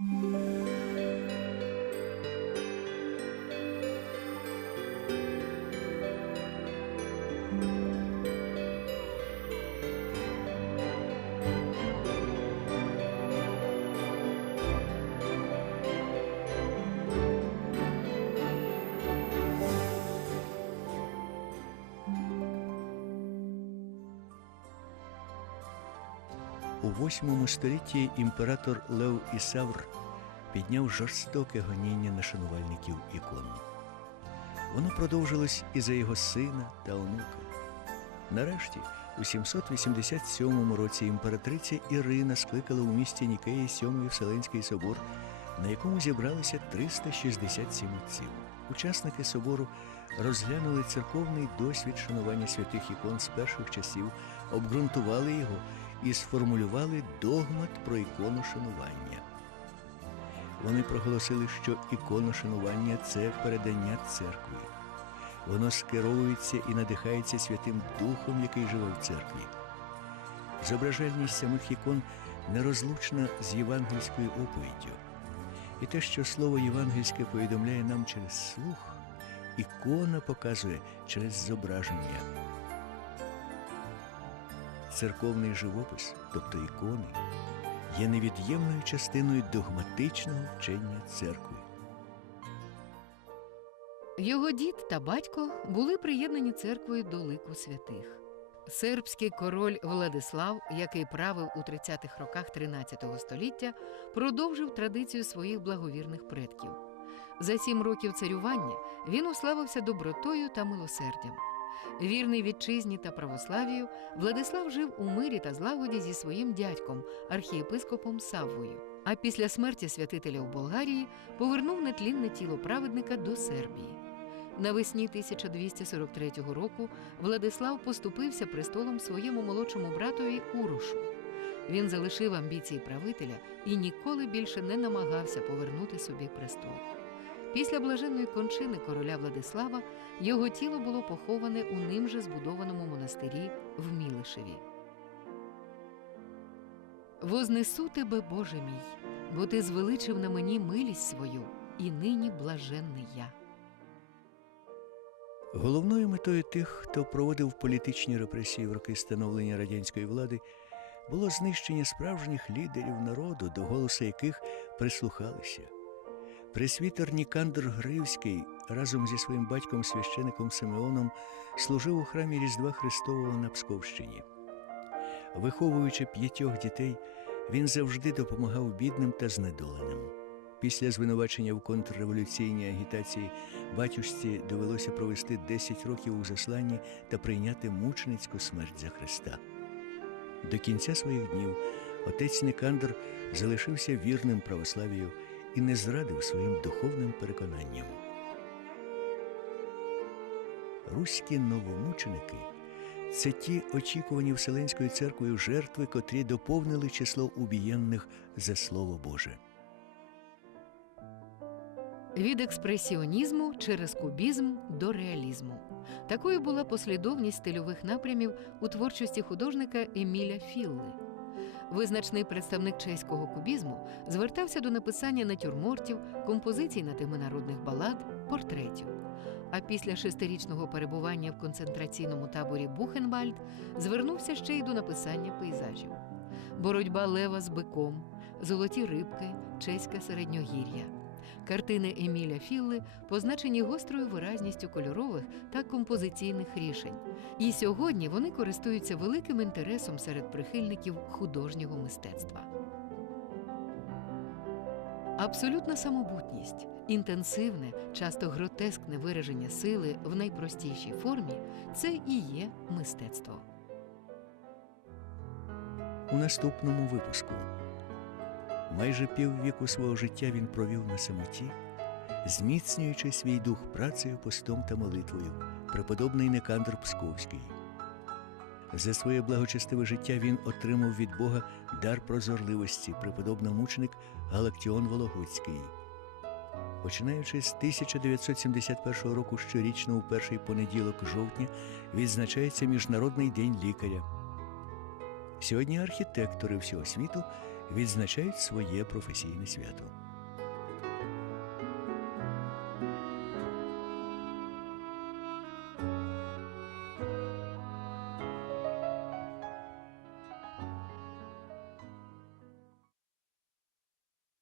Música У восьмому столітті імператор Лев Ісавр підняв жорстоке гоніння на шанувальників ікон. Воно продовжилось і за його сина та онука. Нарешті, у 787 році імператриця Ірина скликала у місті Нікеї Сьомий Вселенський собор, на якому зібралися 367 отців. Учасники собору розглянули церковний досвід шанування святих ікон з перших часів, обґрунтували його і сформулювали догмат про іконошанування. Вони проголосили, що іконошанування це передання церкви. Воно скеровується і надихається Святим Духом, який живе в церкві. Зображальність самих ікон нерозлучна з євангельською оповіддю. І те, що слово євангельське повідомляє нам через слух, ікона показує через зображення. Церковний живопис, тобто ікони, є невід'ємною частиною догматичного вчення церкви. Його дід та батько були приєднані церквою до лику святих. Сербський король Владислав, який правив у 30-х роках 13 століття, продовжив традицію своїх благовірних предків. За сім років царювання він уславився добротою та милосердям. Вірний вітчизні та православію, Владислав жив у мирі та злагоді зі своїм дядьком, архієпископом Саввою. А після смерті святителя у Болгарії повернув нетлінне тіло праведника до Сербії. Навесні 1243 року Владислав поступився престолом своєму молодшому братові Урушу. Він залишив амбіції правителя і ніколи більше не намагався повернути собі престол. Після блаженної кончини короля Владислава його тіло було поховане у ним же збудованому монастирі в Мілишеві. Вознесу тебе, Боже мій, бо ти звеличив на мені милість свою, і нині блаженний я. Головною метою тих, хто проводив політичні репресії в роки становлення радянської влади, було знищення справжніх лідерів народу, до голосу яких прислухалися. Пресвітер Нікандр Гривський разом зі своїм батьком священиком Симеоном служив у храмі Різдва Христового на Псковщині. Виховуючи п'ятьох дітей, він завжди допомагав бідним та знедоленим. Після звинувачення в контрреволюційній агітації батюшці довелося провести 10 років у засланні та прийняти мученицьку смерть за Христа. До кінця своїх днів отець Никандр залишився вірним православію і не зрадив своїм духовним переконанням. Руські новомученики це ті очікувані Вселенською церквою жертви, котрі доповнили число убієнних за Слово Боже. Від експресіонізму через кубізм до реалізму. Такою була послідовність стильових напрямів у творчості художника Еміля Філли. Визначний представник чеського кубізму звертався до написання натюрмортів, композицій на теми народних балад, портретів. А після шестирічного перебування в концентраційному таборі Бухенвальд звернувся ще й до написання пейзажів. Боротьба лева з биком, золоті рибки, чеське середньогір'я. Картини Еміля Філли позначені гострою виразністю кольорових та композиційних рішень. І сьогодні вони користуються великим інтересом серед прихильників художнього мистецтва. Абсолютна самобутність, інтенсивне, часто гротескне вираження сили в найпростішій формі це і є мистецтво. У наступному випуску майже піввіку свого життя він провів на самоті, зміцнюючи свій дух працею, постом та молитвою, преподобний Никандр Псковський. За своє благочестиве життя він отримав від Бога дар прозорливості, преподобно-мученик Галактіон Вологуцький. Починаючи з 1971 року щорічно у перший понеділок жовтня відзначається Міжнародний день лікаря. Сьогодні архітектори всього світу відзначають своє професійне свято.